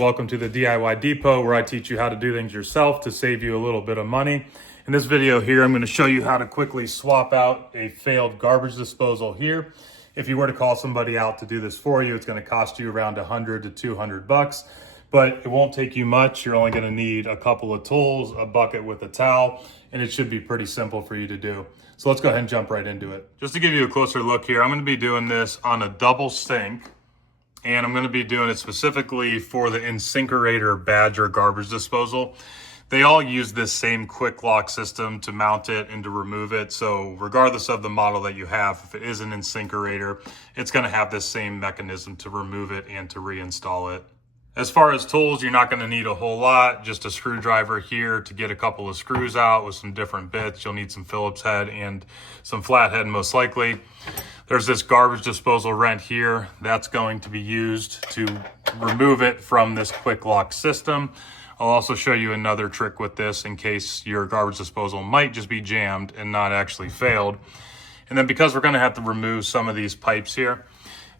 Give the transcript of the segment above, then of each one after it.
welcome to the DIY Depot, where I teach you how to do things yourself to save you a little bit of money. In this video here, I'm going to show you how to quickly swap out a failed garbage disposal here. If you were to call somebody out to do this for you, it's going to cost you around 100 to 200 bucks, but it won't take you much. You're only going to need a couple of tools, a bucket with a towel, and it should be pretty simple for you to do. So let's go ahead and jump right into it. Just to give you a closer look here, I'm going to be doing this on a double sink. And I'm going to be doing it specifically for the InSinkErator Badger garbage disposal. They all use this same quick lock system to mount it and to remove it. So regardless of the model that you have, if it is an InSinkErator, it's going to have this same mechanism to remove it and to reinstall it. As far as tools, you're not going to need a whole lot. Just a screwdriver here to get a couple of screws out with some different bits. You'll need some Phillips head and some flathead most likely. There's this garbage disposal wrench here. That's going to be used to remove it from this quick lock system. I'll also show you another trick with this in case your garbage disposal might just be jammed and not actually failed. And then because we're going to have to remove some of these pipes here,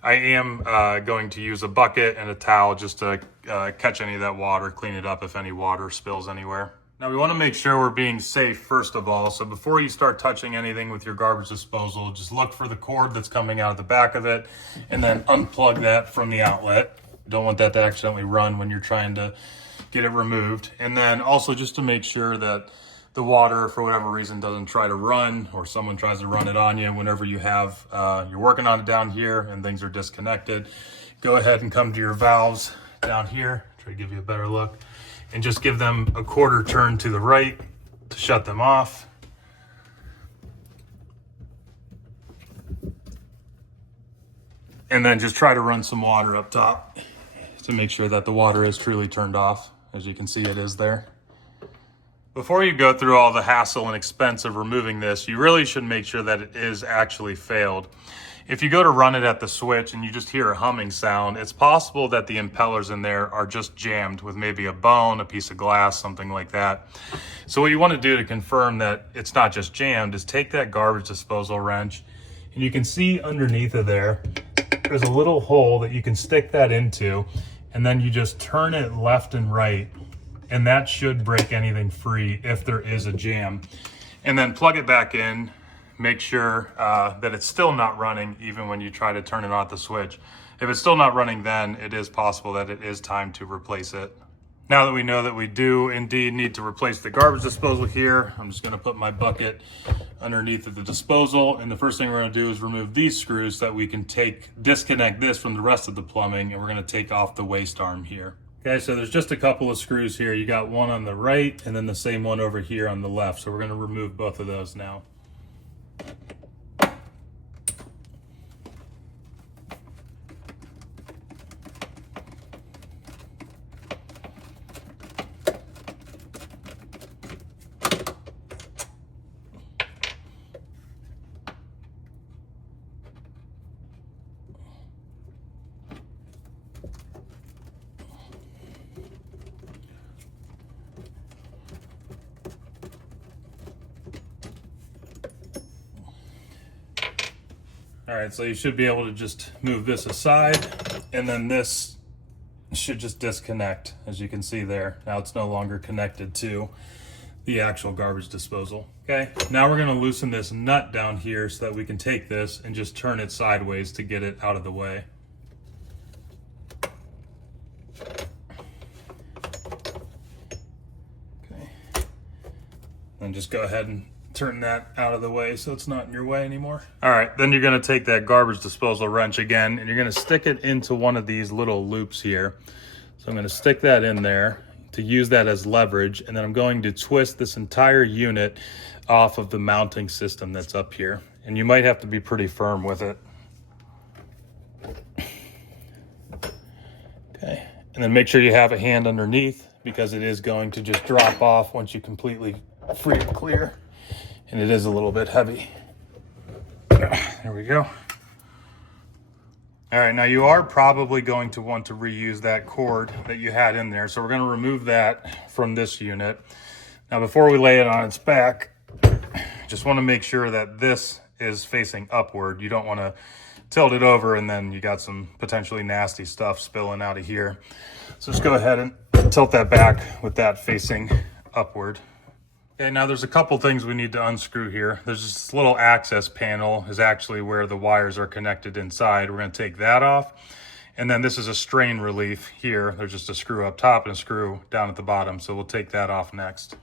I am going to use a bucket and a towel just to catch any of that water, clean it up if any water spills anywhere. Now we want to make sure we're being safe first of all. So before you start touching anything with your garbage disposal, just look for the cord that's coming out of the back of it and then unplug that from the outlet. Don't want that to accidentally run when you're trying to get it removed. And then also just to make sure that the water, for whatever reason, doesn't try to run or someone tries to run it on you whenever you have, you're working on it down here and things are disconnected. Go ahead and come to your valves down here, try to give you a better look, and just give them a quarter turn to the right to shut them off. And then just try to run some water up top to make sure that the water is truly turned off. As you can see, it is there. Before you go through all the hassle and expense of removing this, you really should make sure that it is actually failed. If you go to run it at the switch and you just hear a humming sound, it's possible that the impellers in there are just jammed with maybe a bone, a piece of glass, something like that. So what you want to do to confirm that it's not just jammed is take that garbage disposal wrench, and you can see underneath of there, there's a little hole that you can stick that into, and then you just turn it left and right, and that should break anything free if there is a jam. And then plug it back in, make sure that it's still not running even when you try to turn it off the switch. If it's still not running, then it is possible that it is time to replace it. Now that we know that we do indeed need to replace the garbage disposal here, I'm just gonna put my bucket underneath of the disposal, and the first thing we're gonna do is remove these screws so that we can disconnect this from the rest of the plumbing, and we're gonna take off the waste arm here. Okay, so there's just a couple of screws here. You got one on the right and then the same one over here on the left. So we're gonna remove both of those now. All right, so you should be able to just move this aside, and then this should just disconnect, as you can see there. Now it's no longer connected to the actual garbage disposal. Okay, now we're gonna loosen this nut down here so that we can take this and just turn it sideways to get it out of the way. Okay, and just go ahead and turn that out of the way so it's not in your way anymore. All right, then you're gonna take that garbage disposal wrench again, and you're gonna stick it into one of these little loops here. So I'm gonna stick that in there to use that as leverage, and then I'm going to twist this entire unit off of the mounting system that's up here. And you might have to be pretty firm with it. Okay, and then make sure you have a hand underneath, because it is going to just drop off once you completely free and clear. And it is a little bit heavy. There we go. All right, now you are probably going to want to reuse that cord that you had in there. So we're gonna remove that from this unit. Now before we lay it on its back, just wanna make sure that this is facing upward. You don't wanna tilt it over, and then you got some potentially nasty stuff spilling out of here. So just go ahead and tilt that back with that facing upward. Okay, now there's a couple things we need to unscrew here. There's this little access panel is actually where the wires are connected inside. We're going to take that off. And then this is a strain relief here. There's just a screw up top and a screw down at the bottom. So we'll take that off next.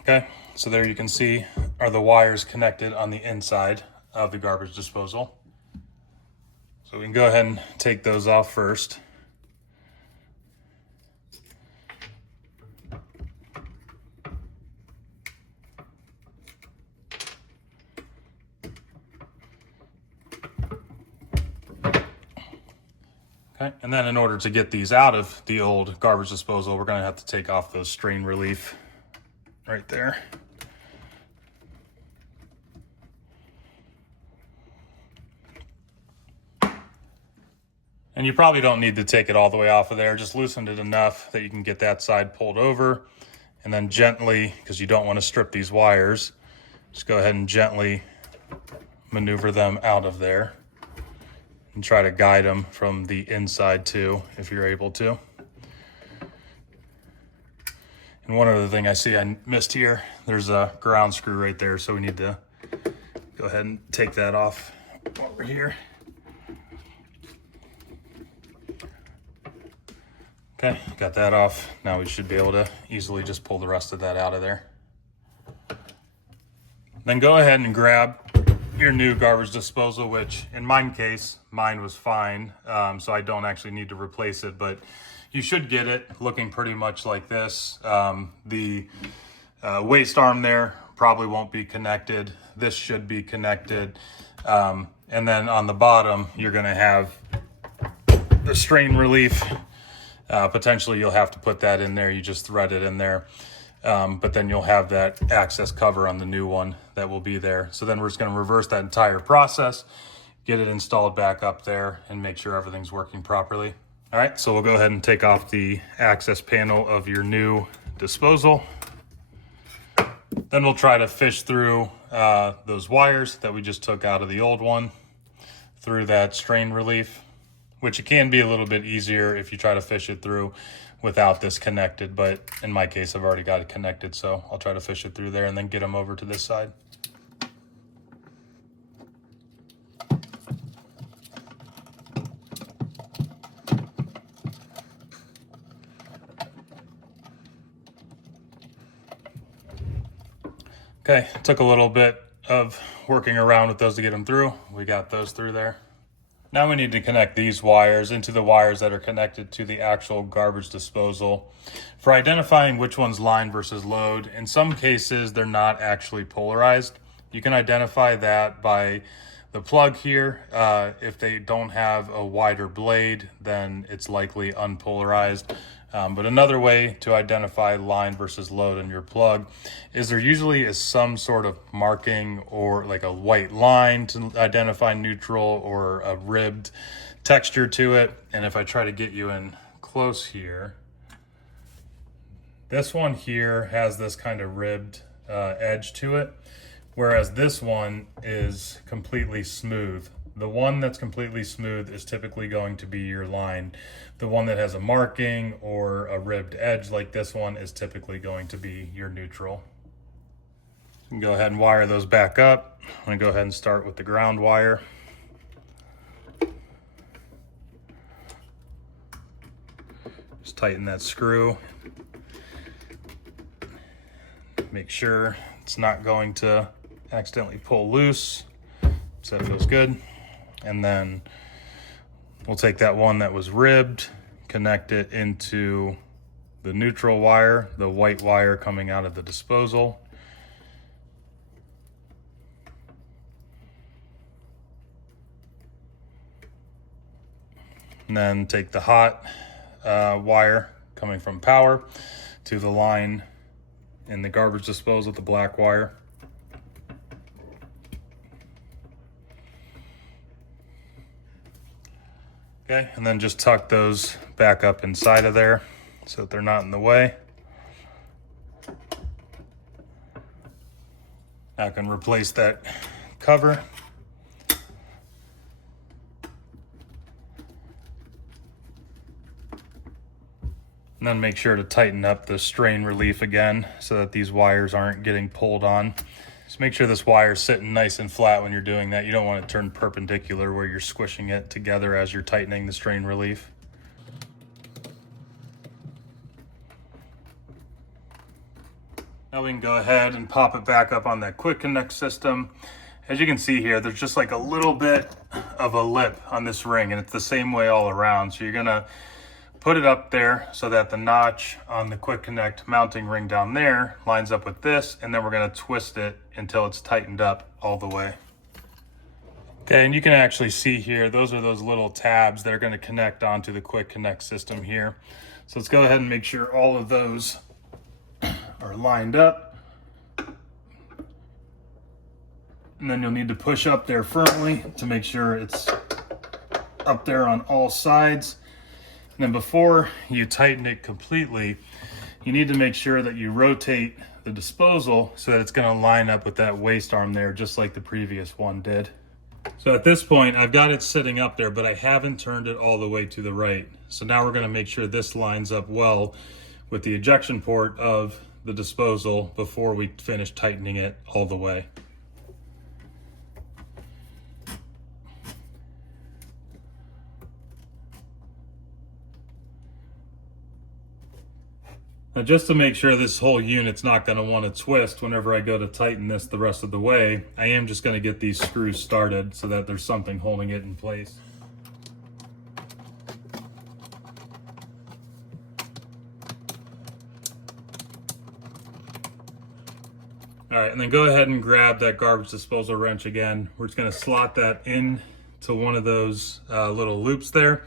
Okay, so there you can see are the wires connected on the inside of the garbage disposal. So we can go ahead and take those off first. Okay, and then in order to get these out of the old garbage disposal, we're going to have to take off those strain relief right there. And you probably don't need to take it all the way off of there. Just loosen it enough that you can get that side pulled over, and then gently, because you don't want to strip these wires, just go ahead and gently maneuver them out of there and try to guide them from the inside too, if you're able to. And one other thing I see I missed here, there's a ground screw right there, so we need to go ahead and take that off over here. Okay, got that off. Now we should be able to easily just pull the rest of that out of there. Then go ahead and grab your new garbage disposal, which in my case, mine was fine, so I don't actually need to replace it, but you should get it looking pretty much like this. The waste arm there probably won't be connected. This should be connected. And then on the bottom, you're gonna have the strain relief. Potentially you'll have to put that in there. You just thread it in there. But then you'll have that access cover on the new one that will be there. So then we're just gonna reverse that entire process, get it installed back up there, and make sure everything's working properly. All right, so we'll go ahead and take off the access panel of your new disposal. Then we'll try to fish through those wires that we just took out of the old one through that strain relief, which it can be a little bit easier if you try to fish it through without this connected, but in my case, I've already got it connected, so I'll try to fish it through there and then get them over to this side. Okay, took a little bit of working around with those to get them through. We got those through there. Now we need to connect these wires into the wires that are connected to the actual garbage disposal. For identifying which one's line versus load, in some cases they're not actually polarized. You can identify that by the plug here. If they don't have a wider blade, then it's likely unpolarized. But another way to identify line versus load in your plug is there usually is some sort of marking or like a white line to identify neutral or a ribbed texture to it. And if I try to get you in close here, this one here has this kind of ribbed edge to it, whereas this one is completely smooth. The one that's completely smooth is typically going to be your line. The one that has a marking or a ribbed edge like this one is typically going to be your neutral. You can go ahead and wire those back up. I'm gonna go ahead and start with the ground wire. Just tighten that screw. Make sure it's not going to accidentally pull loose. So that feels good. And then we'll take that one that was ribbed, connect it into the neutral wire, the white wire coming out of the disposal. And then take the hot wire coming from power to the line in the garbage disposal, the black wire. Okay, and then just tuck those back up inside of there so that they're not in the way. I can replace that cover. And then make sure to tighten up the strain relief again so that these wires aren't getting pulled on. Just make sure this wire is sitting nice and flat when you're doing that. You don't want it to turn perpendicular where you're squishing it together as you're tightening the strain relief. Now we can go ahead and pop it back up on that quick connect system. As you can see here, there's just like a little bit of a lip on this ring, and it's the same way all around. So you're gonna put it up there so that the notch on the quick connect mounting ring down there lines up with this, and then we're gonna twist it until it's tightened up all the way. Okay, and you can actually see here, those are those little tabs that are gonna connect onto the quick connect system here. So let's go ahead and make sure all of those are lined up. And then you'll need to push up there firmly to make sure it's up there on all sides. And then before you tighten it completely, you need to make sure that you rotate the disposal so that it's going to line up with that waste arm there, just like the previous one did. So at this point, I've got it sitting up there, but I haven't turned it all the way to the right. So now we're going to make sure this lines up well with the ejection port of the disposal before we finish tightening it all the way. Now, just to make sure this whole unit's not going to want to twist whenever I go to tighten this the rest of the way, I am just going to get these screws started so that there's something holding it in place. All right, and then go ahead and grab that garbage disposal wrench again. We're just going to slot that in to one of those little loops there.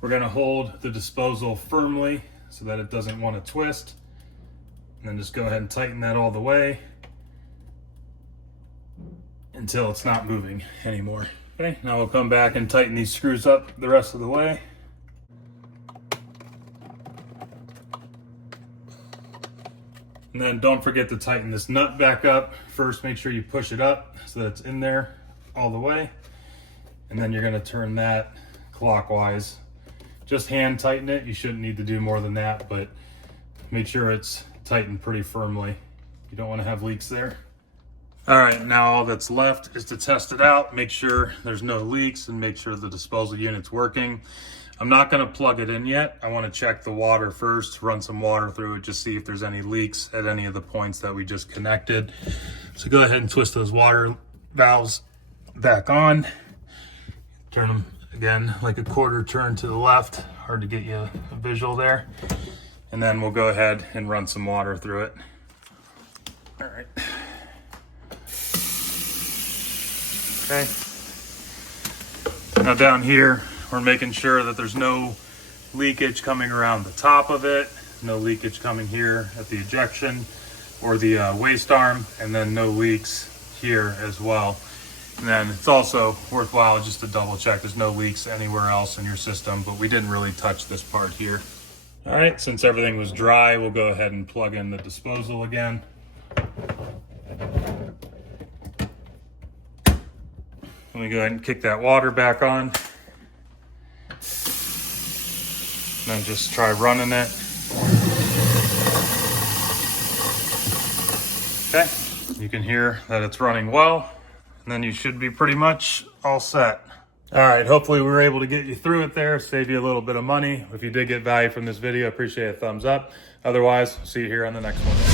We're going to hold the disposal firmly so that it doesn't want to twist. And then just go ahead and tighten that all the way until it's not moving anymore. Okay, now we'll come back and tighten these screws up the rest of the way. And then don't forget to tighten this nut back up. First, make sure you push it up so that it's in there all the way. And then you're gonna turn that clockwise. Just hand tighten it. You shouldn't need to do more than that, but make sure it's tightened pretty firmly. You don't want to have leaks there. All right, now all that's left is to test it out, make sure there's no leaks, and make sure the disposal unit's working. I'm not going to plug it in yet. I want to check the water first, run some water through it, just see if there's any leaks at any of the points that we just connected. So go ahead and twist those water valves back on. Turn them again like a quarter turn to the left. Hard to get you a visual there. And then we'll go ahead and run some water through it. All right. Okay. Now down here, we're making sure that there's no leakage coming around the top of it, no leakage coming here at the ejection or the waste arm, and then no leaks here as well. And then it's also worthwhile just to double check there's no leaks anywhere else in your system, but we didn't really touch this part here. All right, since everything was dry, we'll go ahead and plug in the disposal again. Let me go ahead and kick that water back on. And then just try running it. Okay, you can hear that it's running well. And then you should be pretty much all set. All right, hopefully we were able to get you through it there, save you a little bit of money. If you did get value from this video, I appreciate a thumbs up. Otherwise, see you here on the next one.